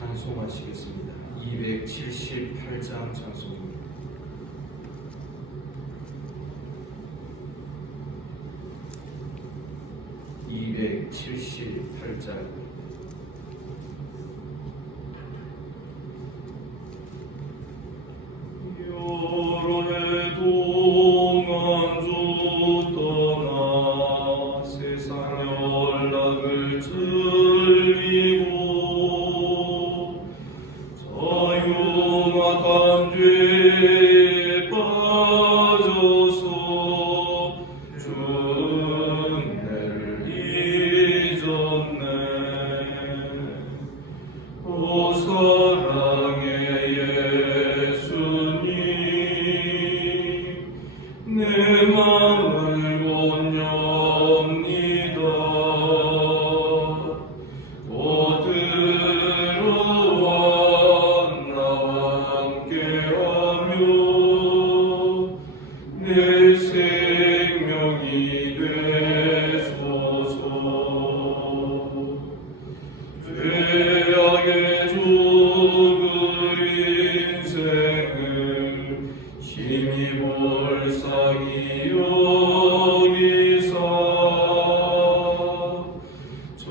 찬송하시겠습니다. 278장 찬송입니다. 여러 해 동안 주 떠나 세상 연락을 즐기고 자유악한 죄에 빠져서 은혜를 잊었네. 오 사랑의 예수님, 내 맘을 원합니다. 들어와 나와 함께하며 내 생명이 되소서. 죄악의 죽을 인생을 심히 불쌍히 여기사 저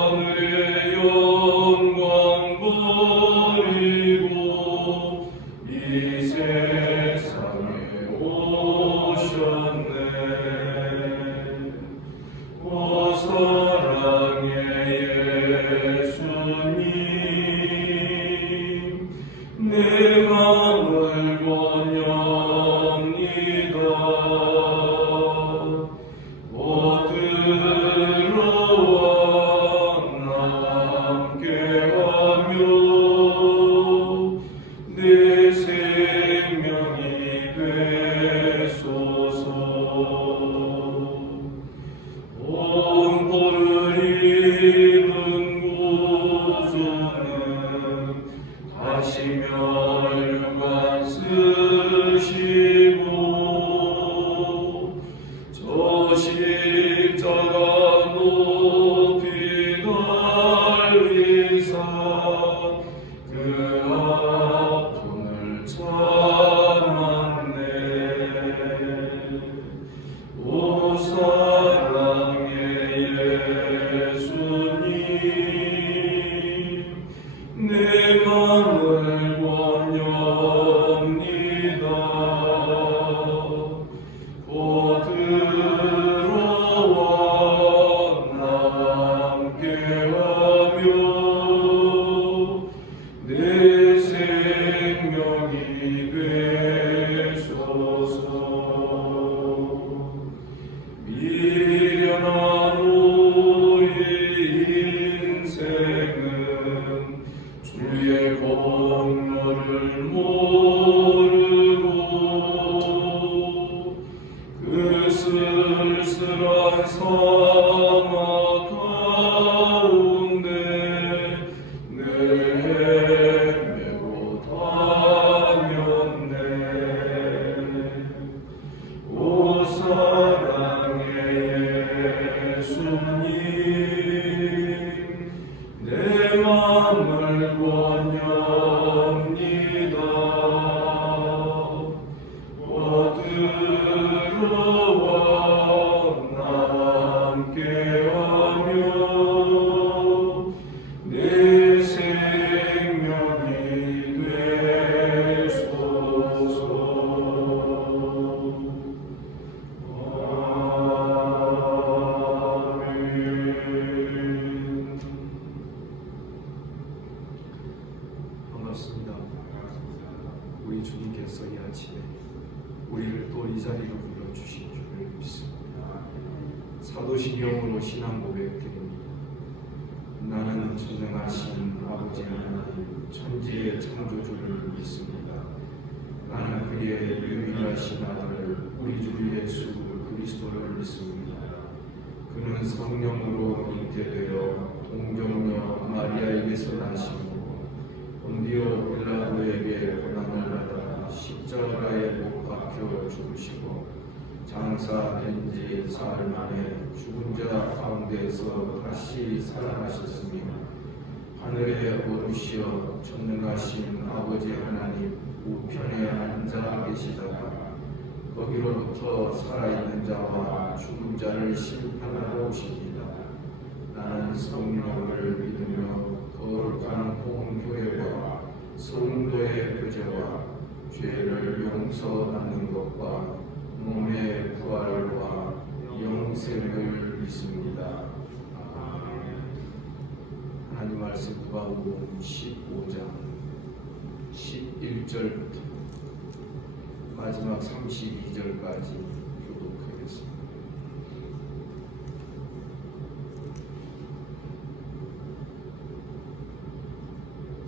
하늘의 영광 버리고 이 세상에 오셨네. 오 사랑의 예수님, 내 맘을 원합니다. 들어와 나와 함께하며 내 생명이 되소서. 온보를 입은 구주는 다시 멸류관 쓰시고 저 십자가 높이 달리사 그 아픔을 참았네. 오 사랑의 예수님, 내 맘을 원합니다. 들어와 나와 함께하며 내 생명이 되소서. 미련한 우리 인생은 주의 공로를 모르고 그 쓸쓸한 사막 가운데 늘 헤매고 다녔네. 오 사랑의 예수님, 내 맘을 원합니다. 들어와 나와 함께하며 내 생명이 되소서. 반갑습니다. 우리 주님께서 이 아침에 우리를 또 이 자리로 불러주신 줄을 믿습니다. 사도신경으로 신앙 고백드립니다. 나는 전능하신 아버지 하나님 천지의 창조주를 믿습니다. 나는 그의 유일하신 아들 우리 주 예수 그리스도를 믿습니다. 그는 성령으로 잉태되어 동정녀 마리아에게서 나시고 본디오 빌라도에게 고난을 받아 십자가에 못 박혀 죽으시고 장사된 지 사흘 만에 죽은 자 가운데서 다시 살아나셨으며 하늘의 어루시여 전능하신 아버지 하나님 우편에 앉아 계시다가 거기로부터 살아있는 자와 죽은 자를 심판하러 오십니다. 나는 성령을 믿으며 거룩한 공교회와 성도의 교제와 죄를 용서하는 것과 몸의 부활과 영생을 믿습니다. 하나님 말씀 누가복음 15장 11절부터 마지막 32절까지 교독하겠습니다.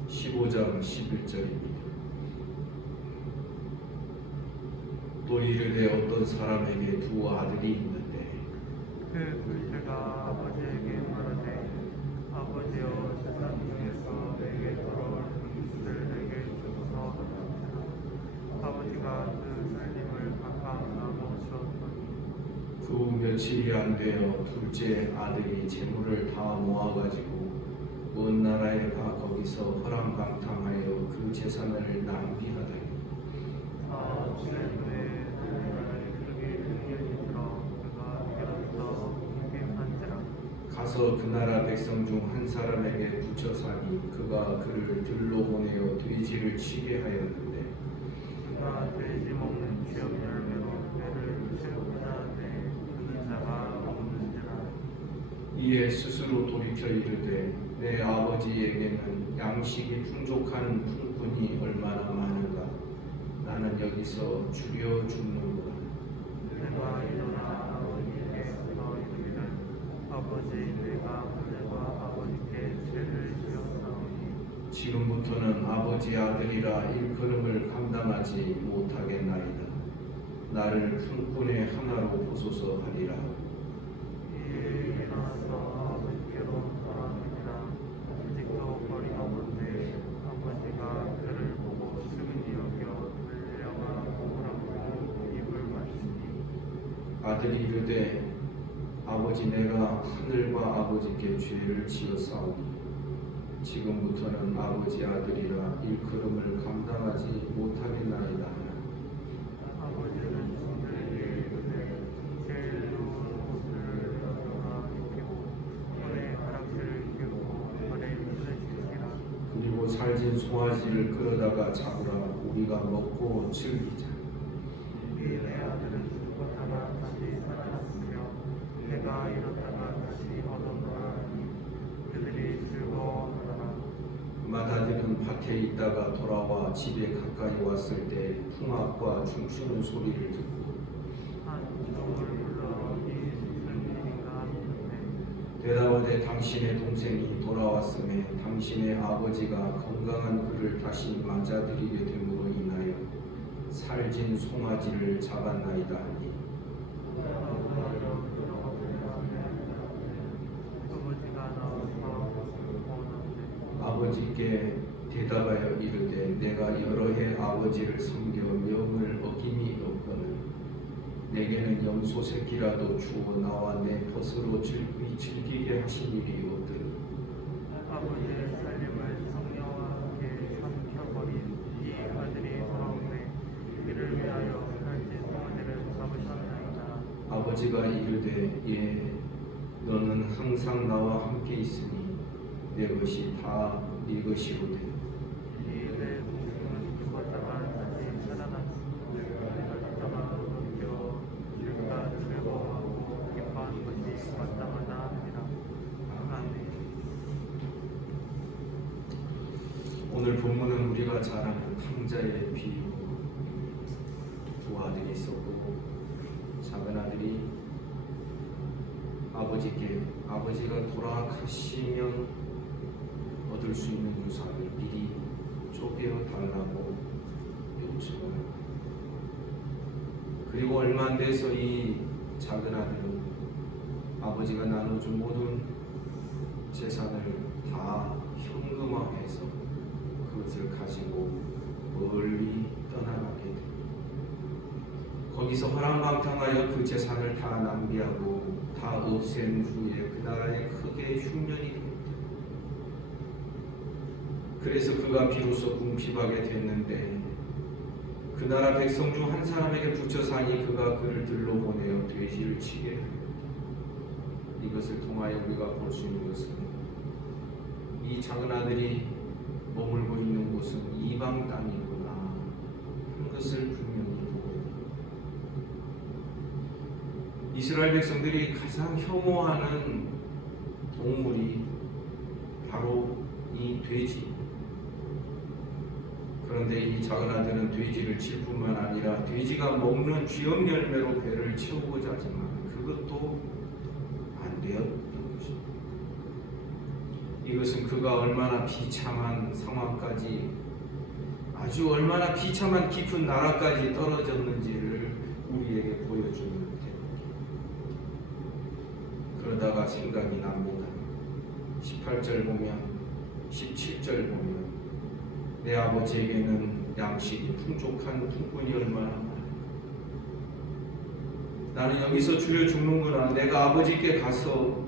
15장 11절입니다. 또 이르되 어떤 사람에게 두 아들이 있는데 그 둘째가 아버지에게 말하되 아버지여 세상 중에서 내게 돌아올 것을 내게 주소서 하였으나 아버지가 그 살림을 각각 나눠 주었더니 그 후 며칠이 안 되어 둘째 아들이 재물을 다 모아가지고 먼 나라에 가 거기서 허랑방탕하여 그 재산을 낭비하더니 주님의 나라에 그르게 능력이 들어 그가 깨닫어 공개한지라 가서 그 나라 백성 중 한 사람에게 붙여 사니 그가 그를 들로 보내어 돼지를 치게 하였는데 그가 돼지 먹는 취업 열매로 배를 채우고자 하되 그는 자가 없는지라 이에 스스로 돌이켜 이르되 내 아버지에게는 양식이 풍족한 품꾼이 얼마나 많은가 나는 여기서 죽여 죽는구나. 내가 일어나 아버지께 서 이르기를 아버지 내가 하늘과 아버지께 죄를 지었사오니 지금부터는 아버지 아들이라 일컬음을 감당하지 못하겠나이다. 나를 품꾼의 하나로 보소서 하리라. 이에 일어나서 아버지께로 돌아가니라 아직도 거리가 먼데 아버지가 그를 보고 시근히 여겨 달려가 오라고 입을 맞추니 아들이 이르되 아버지 내가 하늘과 아버지께 죄를 지었사오니 지금부터는 아버지 아들이라 일컬음을 감당하지 못하겠나이다 하나. 아버지는 그들에게 이르되 제일 좋은 옷을 가져가 입히고 손에 가락지를 끼우고 발에 핏을 씻기라 그리고 살진 송아지를 끌어다가 잡으라. 우리가 먹고 즐기자. 이 내 아들은 죽었다가 다시 살아났으며 내가 잃었다가 다시 얻었노라니 그들이 즐거워하더라 맏아들은 밭에 있다가 돌아와 집에 가까이 왔을 때 풍악과 춤추는 소리를 듣고 한 종을 불러 이 무슨 일인가 하는데 대답하되 당신의 동생이 돌아왔음에 당신의 아버지가 건강한 그를 다시 맞아들이게 됨으로 인하여 살진 송아지를 잡았나이다 하니 아버지가 나와서 보는데 아버지께 대답하여 이르되 내가 여러 해 아버지를 섬겨 명을 어김이 없거늘 내게는 염소 새끼라도 주어 나와 내 벗으로 즐기게 하신 일이 없더니 아버지의 살림을 성령과 함께 삼켜버린 이 아들이 돌아오매 이를 위하여 살진 송아지를 잡으셨나이다 아버지가 이르되 예 너는 항상 나와 함께 있으니 내 것이 다 네 것이로되 이내 동생은 죽었다가 다시 살아났으니 살았다가 웃겨 죄가 즐거워하고 기뻐하는 것이 마땅하다 하니라 아멘 오늘 본문은 우리가 잘 아는 탕자의 비유 두 아들이 있었고 작은 아들이 아버지가 돌아가시면 얻을 수 있는 유산을 미리 쪼개어 달라고 요청을 합니다. 그리고 얼마 안 돼서 이 작은 아들은 아버지가 나눠준 모든 재산을 다 현금화해서 그것을 가지고 멀리 떠나가게 됩니다. 거기서 허랑방탕하여 그 재산을 다 낭비하고 다 없앤 후에 그 나라에 크게 흉년이 됩니다. 그래서 그가 비로소 궁핍하게 됐는데 그 나라 백성 중 한 사람에게 붙여사니 그가 그를 들러 보내어 돼지를 치게 하였다. 이것을 통하여 우리가 볼 수 있는 것은 이 작은 아들이 머물고 있는 곳은 이방 땅이구나 하는 것을 분명히 보고 이스라엘 백성들이 가장 혐오하는 동물이 바로 이 돼지. 그런데 이 작은 아들은 돼지를 칠 뿐만 아니라 돼지가 먹는 쥐염 열매로 배를 채우고자 하지만 그것도 안 되었던 것입니다. 이것은 그가 얼마나 비참한 상황까지 아주 얼마나 비참한 깊은 나라까지 떨어졌는지를 우리에게 보여주는 대목입니다. 그러다가 생각이 납니다. 18절 보면 17절 보면 내 아버지에게는 양식이 풍족한 품꾼이 얼마나 많아. 나는 여기서 주여 죽는구나. 내가 아버지께 가서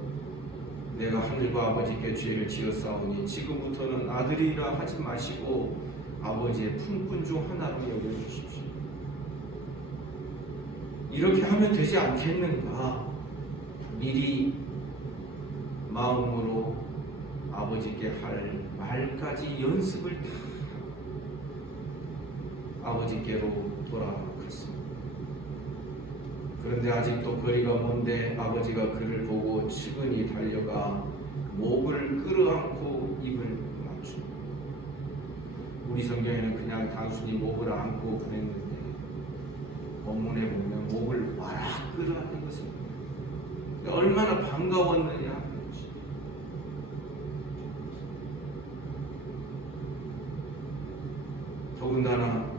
내가 하늘과 아버지께 죄를 지었사오니 지금부터는 아들이라 하지 마시고 아버지의 품꾼 중 하나로 여겨주십시오. 이렇게 하면 되지 않겠는가? 미리 마음으로 아버지께 할 말까지 연습을 다 아버지께로 돌아갔습니다. 그런데 아직도 거리가 먼데 아버지가 그를 보고 측은히 달려가 목을 끌어안고 입을 맞춥니다. 우리 성경에는 그냥 단순히 목을 안고 그랬는데 본문에 보면 목을 와락 끌어안는 것입니다. 얼마나 반가웠느냐. 더군다나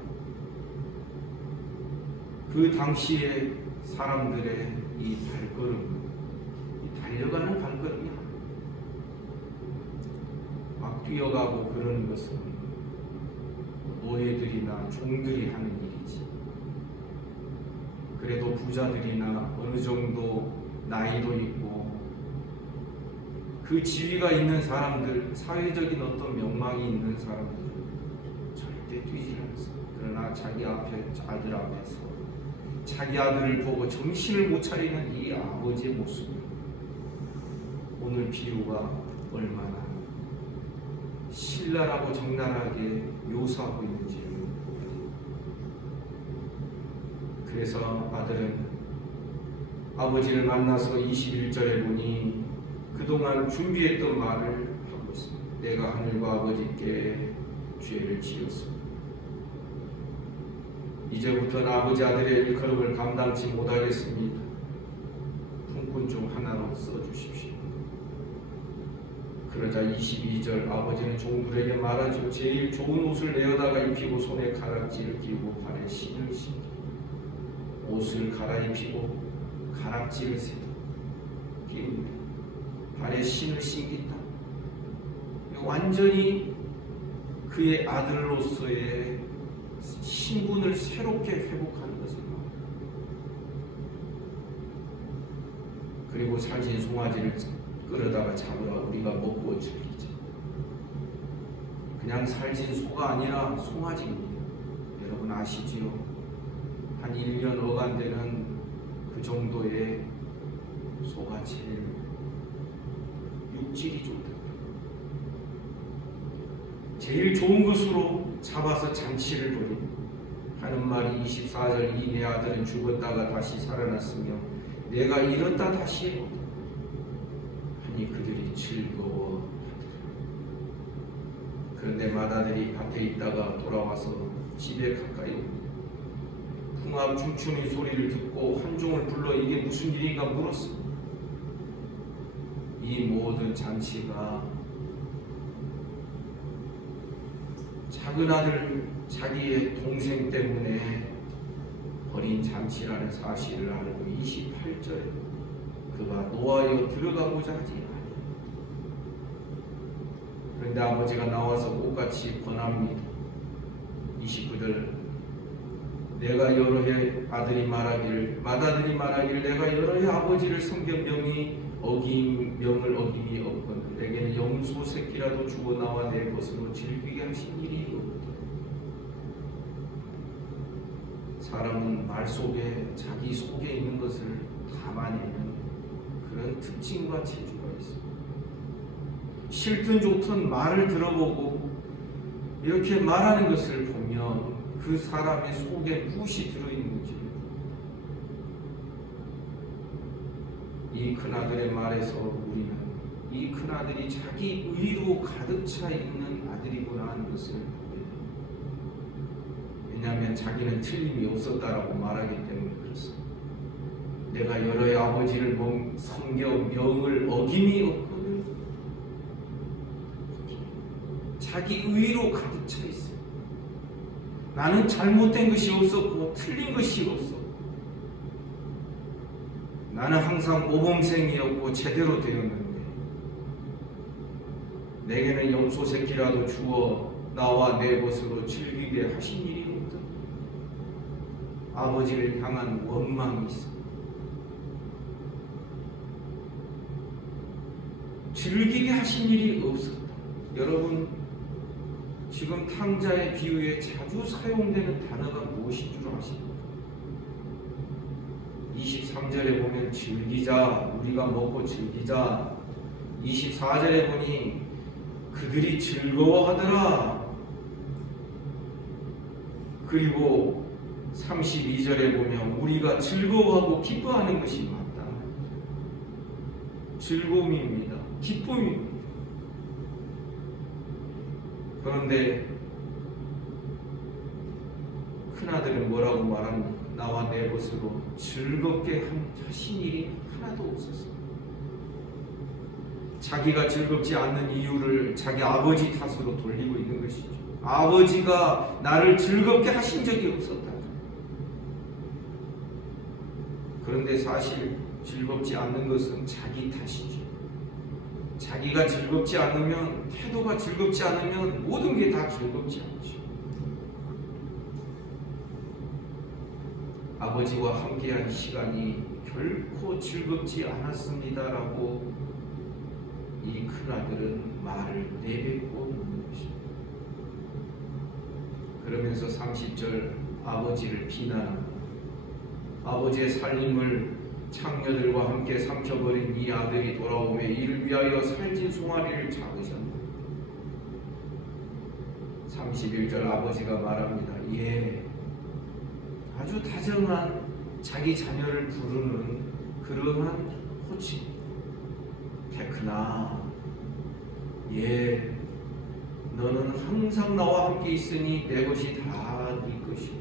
그 당시에 사람들의 이 발걸음, 이 달려가는 발걸음이 막 뛰어가고 그러는 것은 노예들이나 종들이 하는 일이지. 그래도 부자들이나 어느 정도 나이도 있고 그 지위가 있는 사람들, 사회적인 어떤 명망이 있는 사람들 절대 뛰지 않습니다. 그러나 자기 아들 앞에서 자기 아들을 보고 정신을 못 차리는 이 아버지의 모습, 오늘 비유가 얼마나 신랄하고 적나라하게 묘사하고 있는지를 보여줍니다. 그래서 아들은 아버지를 만나서 21절에 보니 그동안 준비했던 말을 하고 있습니다. 내가 하늘과 아버지께 죄를 지었습니다. 이제부터는 아버지 아들의 일컬음을 감당치 못하겠습니다. 품꾼 중 하나로 써주십시오. 그러자 22절 아버지는 종들에게 말하죠. 제일 좋은 옷을 내어다가 입히고 손에 가락지를 끼고 발에 신을 신고 옷을 갈아입히고 가락지를 끼웁니다. 발에 신을 신긴다. 완전히 그의 아들로서의 신분을 새롭게 회복하는 것입니다. 그리고 살찐 송아지를 끌어다가 잡으라 우리가 먹고 죽이지. 그냥 살찐 소가 아니라 송아지입니다. 여러분 아시지요? 한 1년 어간되는 그 정도의 소가 제일 육질이 좋다. 제일 좋은 것으로 잡아서 잔치를 벌이고 하는 말이 24절 이 내 아들은 죽었다가 다시 살아났으며 내가 잃었다 다시 얻었다 하니 그들이 즐거워하더라. 그런데 맏아들이 밭에 있다가 돌아와서 집에 가까이 옵니다. 풍악 춤추는 소리를 듣고 환종을 불러 이게 무슨 일인가 물었습니다. 이 모든 잔치가 작은 아들 자기의 동생 때문에 벌인 잔치라는 사실을 알고 28절에 그가 노하여 들어가고자 하지 아니하니 그런데 아버지가 나와서 꽃같이 권합니다. 29절 내가 여러 해 아들이 말하기를 맏아들이 말하기를 내가 여러 해 아버지를 섬겨 명을 어김이 없거늘 내게는 염소 새끼라도 주어 주어 나와 내 것으로 즐기게 하신 일이 없다. 사람은 말 속에 자기 속에 있는 것을 담아내는 그런 특징과 재주가 있습니다. 싫든 좋든 말을 들어보고 이렇게 말하는 것을 보면 그 사람의 속에 무엇이 들어있는지, 이 큰아들의 말에서 우리는 이 큰아들이 자기 의로 가득 차 있는 아들이구나 하는 것을 보게 됩니다. 왜냐하면 자기는 틀림이 없었다라고 말하기 때문에 그렇습니다. 내가 여러의 아버지를 섬겨 명을 어김이 없거든. 자기 의로 가득 차 있어요. 나는 잘못된 것이 없었고 틀린 것이 없어. 나는 항상 모범생이었고 제대로 되었는데 내게는 염소 새끼라도 주어 나와 내 것으로 즐기게 하신 일이 없다. 아버지를 향한 원망이 있어. 즐기게 하신 일이 없었다. 여러분, 지금 탕자의 비유에 자주 사용되는 단어가 무엇인 줄 아십니까? 23절에 보면 즐기자, 우리가 먹고 즐기자. 24절에 보니 그들이 즐거워하더라. 그리고 32절에 보면 우리가 즐거워하고 기뻐하는 것이 맞다. 즐거움입니다. 기쁨입니다. 그런데 큰아들은 뭐라고 말합니까? 나와 내 것으로 즐겁게 하신 일이 하나도 없었어요. 자기가 즐겁지 않는 이유를 자기 아버지 탓으로 돌리고 있는 것이죠. 아버지가 나를 즐겁게 하신 적이 없었다. 그런데 사실 즐겁지 않는 것은 자기 탓이죠. 자기가 즐겁지 않으면, 태도가 즐겁지 않으면 모든 게 다 즐겁지 않죠. 아버지와 함께한 시간이 결코 즐겁지 않았습니다라고 이 큰아들은 말을 내뱉고 있는 것입니다. 그러면서 30절 아버지를 비난합니다. 아버지의 살림을 창녀들과 함께 삼켜버린 이 아들이 돌아오매 이를 위하여 살찐 송아리를 잡으셨다. 31절 아버지가 말합니다. 아주 다정한 자기 자녀를 부르는 그러한 호칭. 테크나, 너는 항상 나와 함께 있으니 내 것이 다 네 것이다.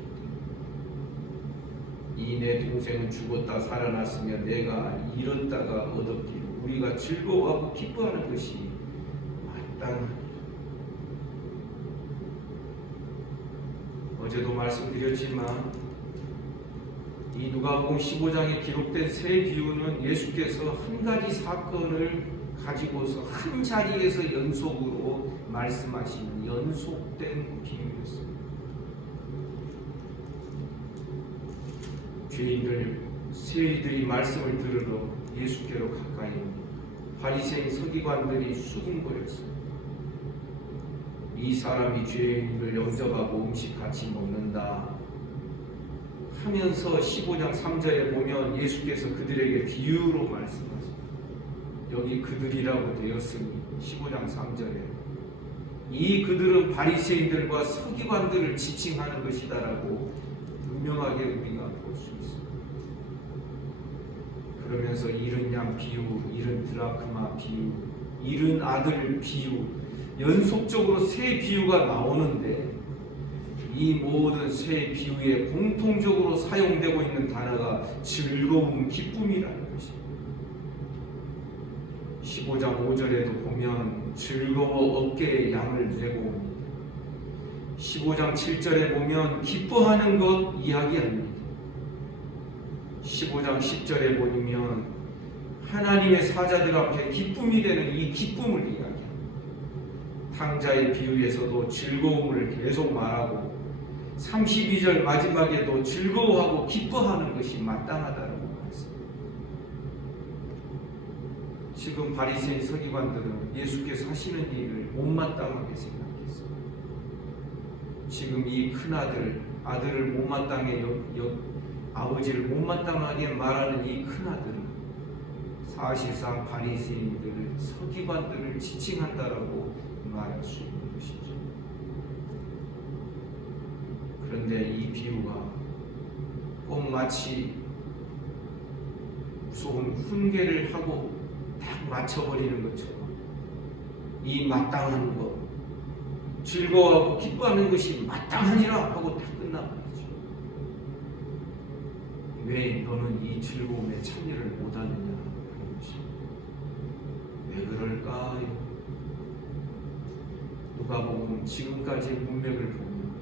이 내 동생은 죽었다 살아났으며 내가 잃었다가 얻었기를 우리가 즐거워하고 기뻐하는 것이 마땅하다. 어제도 말씀드렸지만 이 누가복음 15장에 기록된 세 비유는 예수께서 한 가지 사건을 가지고서 한 자리에서 연속으로 말씀하시는 연속된 비유였습니다. 죄인들, 세리들이 말씀을 들으러 예수께로 가까이 바리새인 서기관들이 수군거렸습니다. 이 사람이 죄인을 영접하고 음식 같이 먹는다 하면서 15장 3절에 보면 예수께서 그들에게 비유로 말씀하십니다. 여기 그들이라고 되었으니 15장 3절에 이 그들은 바리새인들과 서기관들을 지칭하는 것이다라고 분명하게 우리가 볼 수 있습니다. 그러면서 잃은 양 비유, 잃은 드라크마 비유, 잃은 아들 비유, 연속적으로 세 비유가 나오는데 이 모든 세 비유에 공통적으로 사용되고 있는 단어가 즐거움, 기쁨이라는 것입니다. 15장 5절에도 보면 즐거워 어깨에 양을 메고 옵니다. 15장 7절에 보면 기뻐하는 것 이야기합니다. 15장 10절에 보면 하나님의 사자들 앞에 기쁨이 되는 이 기쁨을 이야기합니다. 탕자의 비유에서도 즐거움을 계속 말하고 32절 마지막에도 즐거워하고 기뻐하는 것이 마땅하다고 말했습니다. 지금 바리새인 서기관들은 예수께서 하시는 일을 못마땅하게 생각했어요. 지금 이 큰아들, 아들을 못마땅하게 아버지를 못마땅하게 말하는 이 큰아들은 사실상 바리새인들을 서기관들을 지칭한다라고 말할 수 있는 것이죠. 그런데 이 비유가 꼭 마치 무서운 훈계를 하고 딱 맞춰버리는 것처럼 이 마땅한 것, 즐거워하고 기뻐하는 것이 마땅하니라 하고 딱 끝나버리죠. 왜 너는 이 즐거움에 참여를 못하느냐 하는 것입니다. 왜 그럴까요? 누가복음 지금까지의 문맥을 보면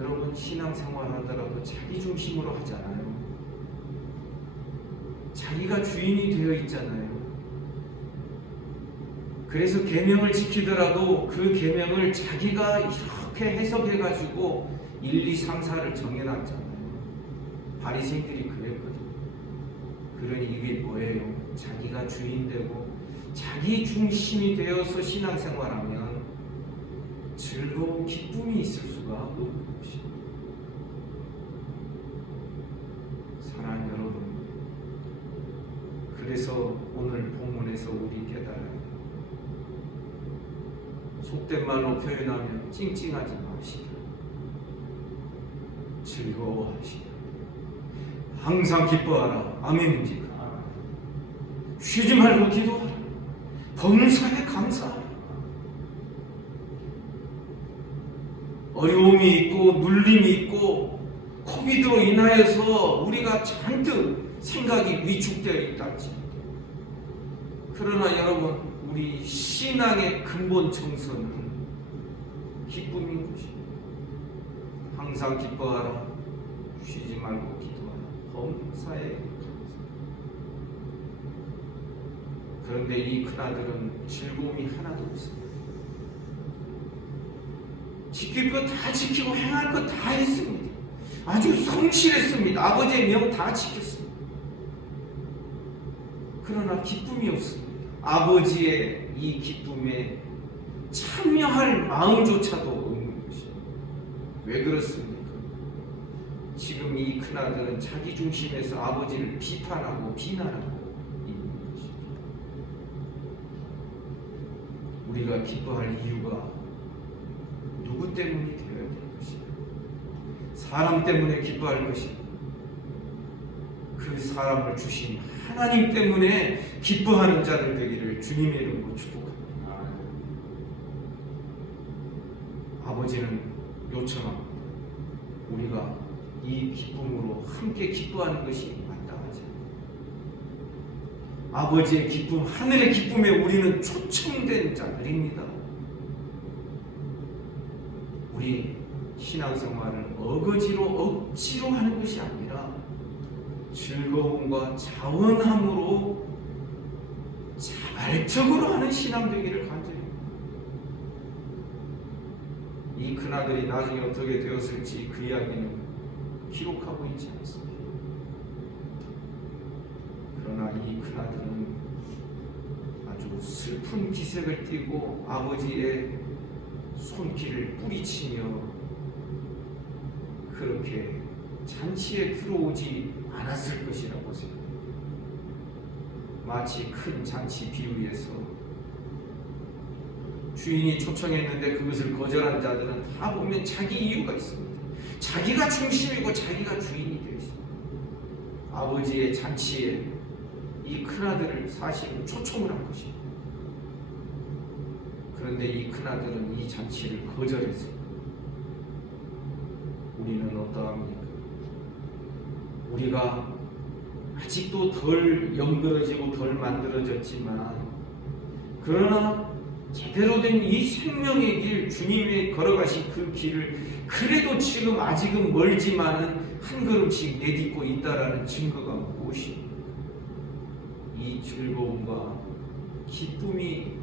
여러분 신앙생활 하더라도 자기 중심으로 하잖아요. 자기가 주인이 되어 있잖아요. 그래서 계명을 지키더라도 그 계명을 자기가 이렇게 해석해가지고 1, 2, 3, 4를 정해놨잖아요. 바리새인들이 그랬거든요. 그러니 이게 뭐예요? 자기가 주인 되고 자기 중심이 되어서 신앙생활하면 즐거운 기쁨이 있을 수가 없는 것입니다. 사랑하는 여러분, 그래서 오늘 본문에서 우리 깨달아야 돼요. 속된 말로 표현하면 찡찡하지 맙시다. 즐거워합시다. 항상 기뻐하라. 아멘입니까? 쉬지 말고 기도하라. 범사에 감사하라. 어려움이 있고 눌림이 있고 코비드로 인하여서 우리가 잔뜩 생각이 위축되어 있다 할지라도, 그러나 여러분, 우리 신앙의 근본 정서는 기쁨인 것입니다. 항상 기뻐하라. 쉬지 말고 기도하라. 범사에 감사하라. 그런데 이 큰아들은 즐거움이 하나도 없습니다. 지킬 것 다 지키고 행할 것 다 했습니다. 아주 성실했습니다. 아버지의 명 다 지켰습니다. 그러나 기쁨이 없습니다. 아버지의 이 기쁨에 참여할 마음조차도 없는 것입니다. 왜 그렇습니까? 지금 이 큰아들은 자기 중심에서 아버지를 비판하고 비난하고 있는 것입니다. 우리가 기뻐할 이유가 누구 때문이 되어야 될 것인가? 사람 때문에 기뻐할 것인가? 그 사람을 주신 하나님 때문에 기뻐하는 자들 되기를 주님의 이름으로 축복합니다. 아버지는 요청합니다. 우리가 이 기쁨으로 함께 기뻐하는 것이 마땅하지 않습니다. 아버지의 기쁨, 하늘의 기쁨에 우리는 초청된 자들입니다. 우리 신앙생활을 어거지로 억지로 하는 것이 아니라 즐거움과 자원함으로 자발적으로 하는 신앙 되기를 간절합니다. 이 큰아들이 나중에 어떻게 되었을지 그 이야기는 기록하고 있지 않습니다. 그러나 이 큰아들은 아주 슬픈 기색을 띠고 아버지의 손길을 뿌리치며 그렇게 잔치에 들어오지 않았을 것이라고 생각합니다. 마치 큰 잔치 비유에서 주인이 초청했는데 그것을 거절한 자들은 다 보면 자기 이유가 있습니다. 자기가 중심이고 자기가 주인이 되어 있습니다. 아버지의 잔치에 이 큰아들을 사실은 초청을 한 것입니다. 그런데 이 큰아들은 이 잔치를 거절했습니다. 우리는 어떠합니까? 우리가 아직도 덜 연그러지고 덜 만들어졌지만 그러나 제대로 된 이 생명의 길, 주님이 걸어가신 그 길을 그래도 지금 아직은 멀지만은 한 걸음씩 내딛고 있다라는 증거가 무엇입니까? 이 즐거움과 기쁨이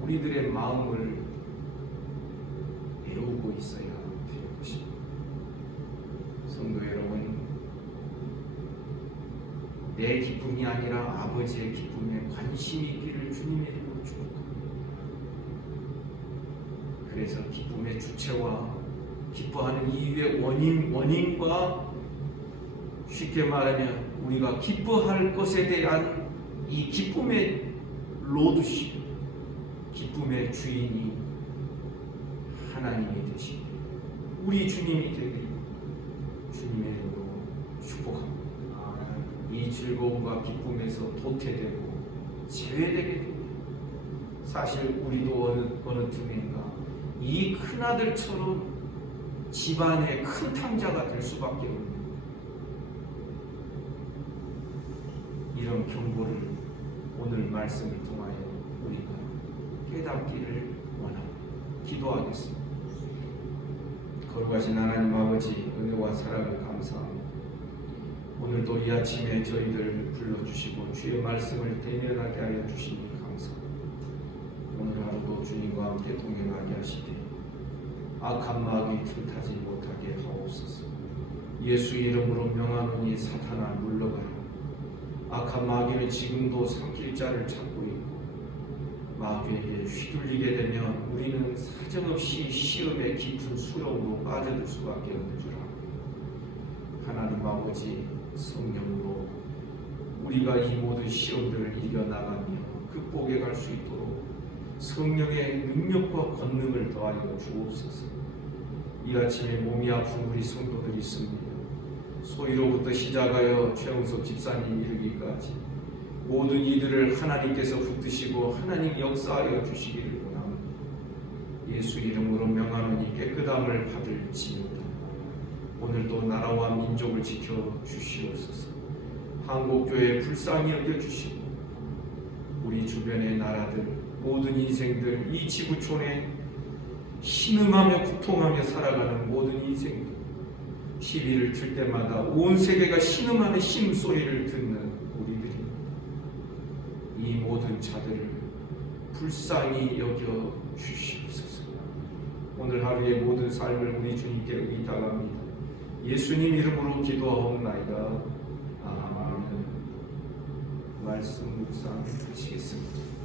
우리들의 마음을 메우고 있어야 될 것입니다. 성도 여러분, 내 기쁨이 아니라 아버지의 기쁨에 관심이 있기를 주님의 이름으로 축복합니다. 그래서 기쁨의 주체와 기뻐하는 이유의 원인과 쉽게 말하면 우리가 기뻐할 것에 대한 이 기쁨의 로드십, 기쁨의 주인이 하나님이 되시기 우리 주님이 되기를 주님의 이름으로 축복합니다. 이 즐거움과 기쁨에서 도태되고 제외되게 됩니다. 사실 우리도 어느 틈인가 이 큰아들처럼 집안의 큰 탕자가 될 수밖에 없는 이런 경고를 오늘 말씀을 통하여 우리가 깨닫기를 원합니다. 기도하겠습니다. 거룩하신 하나님 아버지, 은혜와 사랑을 감사합니다. 오늘도 이 아침에 저희들 불러주시고 주의 말씀을 대면하게 하여 주시니 감사합니다. 오늘 하루도 주님과 함께 동행하게 하시되 악한 마귀 틈타지 못하게 하옵소서. 예수 이름으로 명하노니 사탄아 물러가라. 악한 마귀는 지금도 삼킬 자를 찾고 있고 마귀에게 휘둘리게 되면 우리는 사정없이 시험의 깊은 수렁으로 빠져들 수밖에 없는 줄 압니다. 하나님 아버지, 성령으로 우리가 이 모든 시험들을 이겨나가며 극복해 갈 수 있도록 성령의 능력과 권능을 더하여 주옵소서. 이 아침에 몸이 아픈 우리 성도들이 있습니다. 소위로부터 시작하여 최영석 집사님 이르기까지 모든 이들을 하나님께서 붙드시고 하나님 역사하여 주시기를 원합니다. 예수 이름으로 명하노니 깨끗함을 받을지어다. 오늘도 나라와 민족을 지켜 주시옵소서. 한국교회 불쌍히 여겨주시고 우리 주변의 나라들 모든 인생들 이 지구촌에 신음하며 고통하며 살아가는 모든 인생들 TV를 틀 때마다 온 세계가 신음하는 신음소리를 듣는 우리들이 이 모든 자들을 불쌍히 여겨 주시옵소서. 오늘 하루의 모든 삶을 우리 주님께 의탁합니다. 예수님 이름으로 기도하옵나이다. 아멘. 말씀 묵상 하시겠습니다.